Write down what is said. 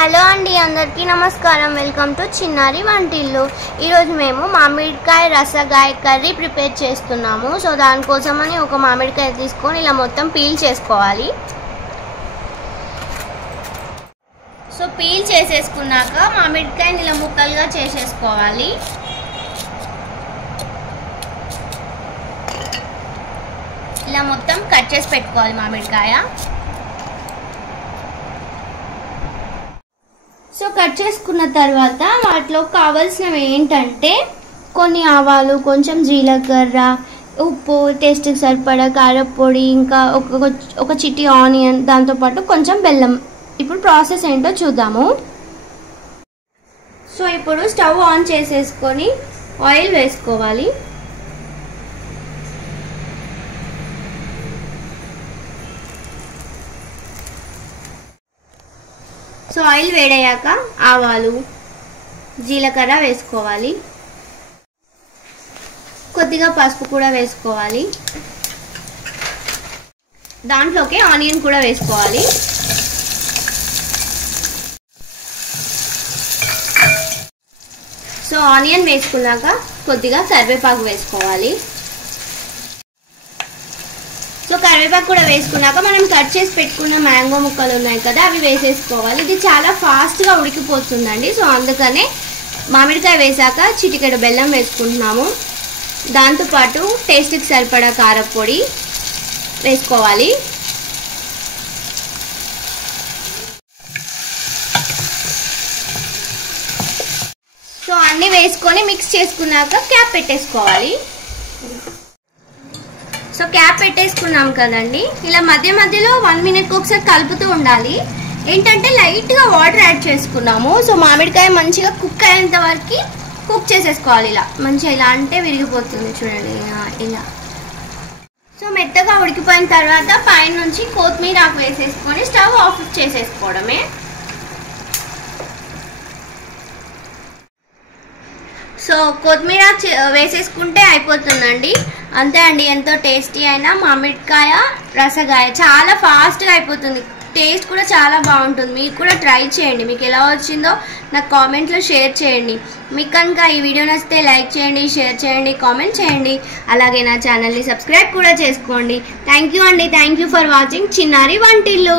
Hello అండి, అందరికీ నమస్కారం. వెల్కమ్ టు చిన్నారి వంటిల్లు. ఈరోజు మేము మామిడికాయ రసగాయ కర్రీ ప్రిపేర్ చేస్తున్నాము. సో దానికోసమని ఒక మామిడికాయ తీసుకొని ఇలా మొత్తం పీల్ చేసుకోవాలి. సో పీల్ చేసేసుకున్నాక మామిడికాయని ఇలా ముక్కలుగా చేసేసుకోవాలి. ఇలా మొత్తం కట్ చేసి పెట్టుకోవాలి మామిడికాయ. సో కట్ చేసుకున్న తర్వాత వాటిలో కావాల్సినవి ఏంటంటే కొన్ని ఆవాలు, కొంచెం జీలకర్ర, ఉప్పు, టేస్ట్కి సరిపడా కారపొడి, ఇంకా ఒక చిట్టి ఆనియన్, దాంతోపాటు కొంచెం బెల్లం. ఇప్పుడు ప్రాసెస్ ఏంటో చూద్దాము. సో ఇప్పుడు స్టవ్ ఆన్ చేసేసుకొని ఆయిల్ వేసుకోవాలి. సో ఆయిల్ వేడయ్యాక ఆవాలు, జీలకర్ర వేసుకోవాలి. కొద్దిగా పసుపు కూడా వేసుకోవాలి. దాంట్లోకి ఆనియన్ కూడా వేసుకోవాలి. సో ఆనియన్ వేసుకున్నాక కొద్దిగా కరివేపాకు వేసుకోవాలి. సో కరివేపాకు కూడా వేసుకున్నాక మనం కట్ చేసి పెట్టుకున్న మ్యాంగో ముక్కలు ఉన్నాయి కదా, అవి వేసేసుకోవాలి. ఇది చాలా ఫాస్ట్గా ఉడికిపోతుందండి. సో అందుకనే మామిడికాయ వేసాక చిటికెడు బెల్లం వేసుకుంటున్నాము. దాంతోపాటు టేస్ట్కి సరిపడా కారపొడి వేసుకోవాలి. సో అన్నీ వేసుకొని మిక్స్ చేసుకున్నాక క్యాప్ పెట్టేసుకోవాలి. సో క్యాప్ పెట్టేసుకున్నాం కదండి. ఇలా మధ్య మధ్యలో 1 మినిట్కి ఒకసారి కలుపుతూ ఉండాలి. ఏంటంటే లైట్గా వాటర్ యాడ్ చేసుకున్నాము. సో మామిడికాయ మంచిగా కుక్ అయ్యేంత వరకు కుక్ చేసేసుకోవాలి. ఇలా మంచిగా ఇలా అంటే విరిగిపోతుంది చూడండి, ఇలా. సో మెత్తగా ఉడికిపోయిన తర్వాత పైన నుంచి కొత్తిమీర ఆకు వేసేసుకొని స్టవ్ ఆఫ్ చేసేసుకోవడమే. సో కొత్తిమీర వేసేసుకుంటే అయిపోతుందండి. అంతే అండి, ఎంతో టేస్టీ అయిన మామిడికాయ రసగాయ చాలా ఫాస్ట్గా అయిపోతుంది. టేస్ట్ కూడా చాలా బాగుంటుంది. మీకు కూడా ట్రై చేయండి. మీకు ఎలా వచ్చిందో నాకు కామెంట్లో షేర్ చేయండి. మీకు కనుక ఈ వీడియో నచ్చితే లైక్ చేయండి, షేర్ చేయండి, కామెంట్ చేయండి. అలాగే నా ఛానల్ని సబ్స్క్రైబ్ కూడా చేసుకోండి. థ్యాంక్ యూ అండి. థ్యాంక్ యూ ఫర్ వాచింగ్ చిన్నారి వంటిల్లు.